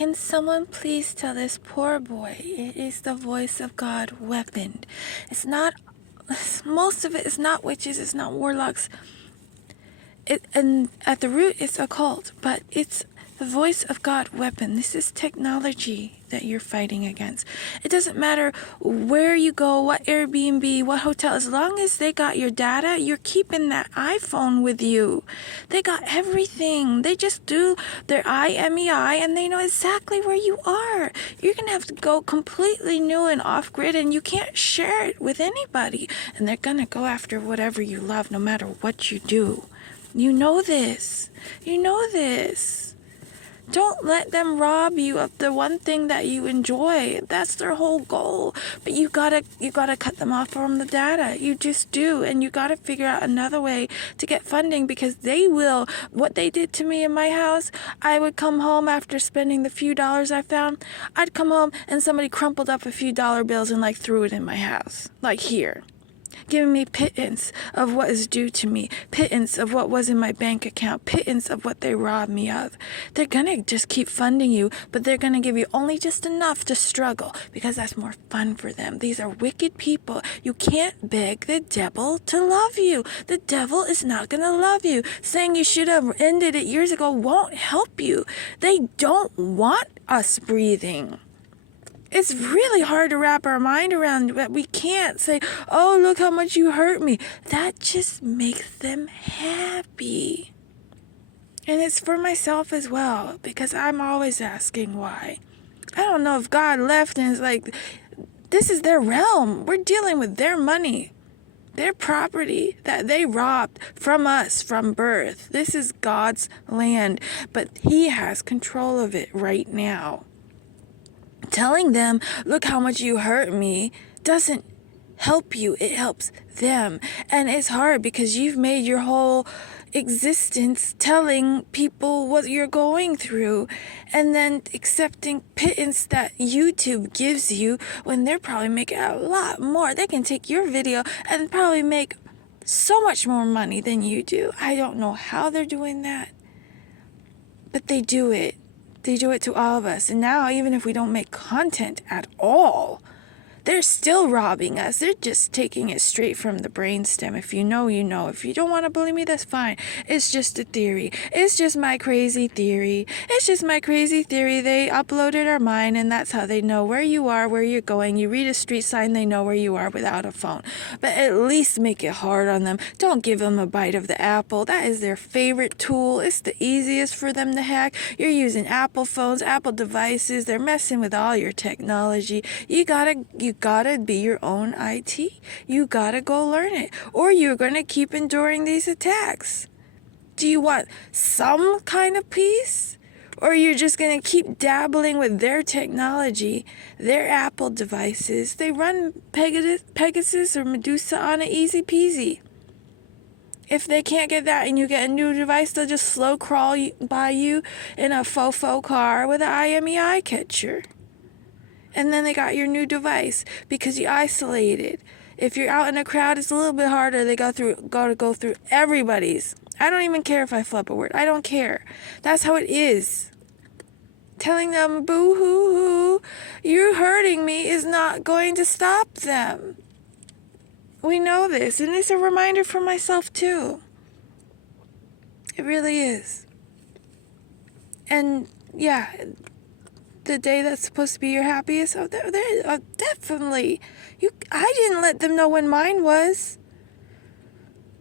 Can someone please tell this poor boy it is the voice of God weaponed? It's not, most of it is not witches, it's not warlocks. And at the root, it's occult, but it's the voice of God weapon. This is technology that you're fighting against. It doesn't matter where you go, what Airbnb, what hotel, as long as they got your data, you're keeping that iPhone with you. They got everything. They just do their IMEI and they know exactly where you are. You're going to have to go completely new and off grid and you can't share it with anybody. And they're going to go after whatever you love no matter what you do. You know this. You know this. Don't let them rob you of the one thing that you enjoy. That's their whole goal. But you gotta cut them off from the data. You just do. And you gotta figure out another way to get funding because they will. What they did to me in my house, I would come home after spending the few dollars I found. I'd come home and somebody crumpled up a few dollar bills and threw it in my house. Here. Giving me pittance of what is due to me, pittance of what was in my bank account, pittance of what they robbed me of. They're gonna just keep funding you, but they're gonna give you only just enough to struggle because that's more fun for them. These are wicked people. You can't beg the devil to love you. The devil is not gonna love you. Saying you should have ended it years ago won't help you. They don't want us breathing. It's really hard to wrap our mind around, but we can't say, oh, look how much you hurt me. That just makes them happy. And it's for myself as well, because I'm always asking why. I don't know if God left and it's this is their realm. We're dealing with their money, their property that they robbed from us from birth. This is God's land, but He has control of it right now. Telling them, look how much you hurt me, doesn't help you. It helps them. And it's hard because you've made your whole existence telling people what you're going through and then accepting pittance that YouTube gives you when they're probably making a lot more. They can take your video and probably make so much more money than you do. I don't know how they're doing that, but they do it. They do it to all of us. And now, even if we don't make content at all, they're still robbing us. They're just taking it straight from the brainstem. If you know, you know. If you don't want to believe me, that's fine. It's just a theory. It's just my crazy theory. It's just my crazy theory. They uploaded our mind, and that's how they know where you are, where you're going. You read a street sign, they know where you are without a phone. But at least make it hard on them. Don't give them a bite of the apple. That is their favorite tool. It's the easiest for them to hack. You're using Apple phones, Apple devices. They're messing with all your technology. You gotta be your own IT. You gotta go learn it, or you're gonna keep enduring these attacks. Do you want some kind of peace, or you're just gonna keep dabbling with their technology, their Apple devices? They run Pegasus or Medusa on it easy peasy. If they can't get that and you get a new device, they'll just slow crawl by you in a faux car with an IMEI catcher. And then they got your new device because you isolated. If you're out in a crowd, it's a little bit harder. They go through everybody's. I don't even care if I flub a word. I don't care. That's how it is. Telling them, boo-hoo-hoo, you're hurting me is not going to stop them. We know this, and it's a reminder for myself too. It really is. And yeah, the day that's supposed to be your happiest, definitely. I didn't let them know when mine was.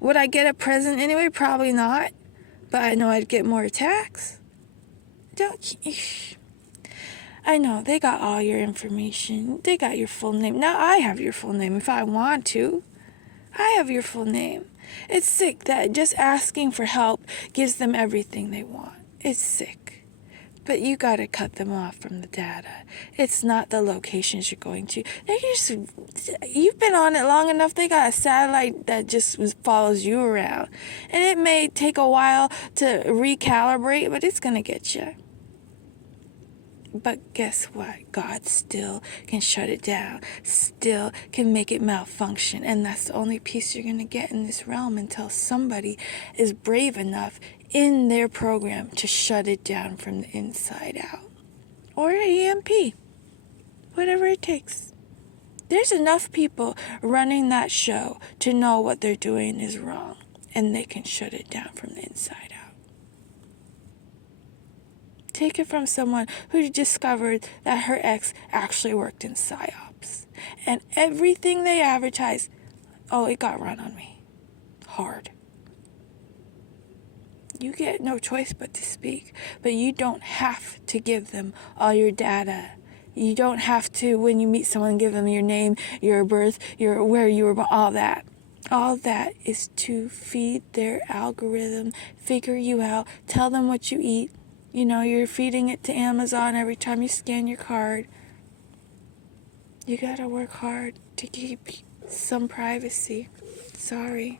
Would I get a present anyway? Probably not. But I know I'd get more attacks. I know, they got all your information. They got your full name. Now I have your full name if I want to. I have your full name. It's sick that just asking for help gives them everything they want. It's sick. But you gotta cut them off from the data. It's not the locations you're going to. You've been on it long enough. They got a satellite that just follows you around. And it may take a while to recalibrate, but it's gonna get you. But guess what? God still can shut it down, still can make it malfunction. And that's the only peace you're going to get in this realm until somebody is brave enough in their program to shut it down from the inside out. or EMP, whatever it takes. There's enough people running that show to know what they're doing is wrong, and they can shut it down from the inside out. Take it from someone who discovered that her ex actually worked in PsyOps, and everything they advertised, oh, it got run on me. Hard. You get no choice but to speak, but you don't have to give them all your data. You don't have to, when you meet someone, give them your name, your birth, your where you were born, all that. All that is to feed their algorithm, figure you out, tell them what you eat. You know, you're feeding it to Amazon every time you scan your card. You gotta work hard to keep some privacy. Sorry.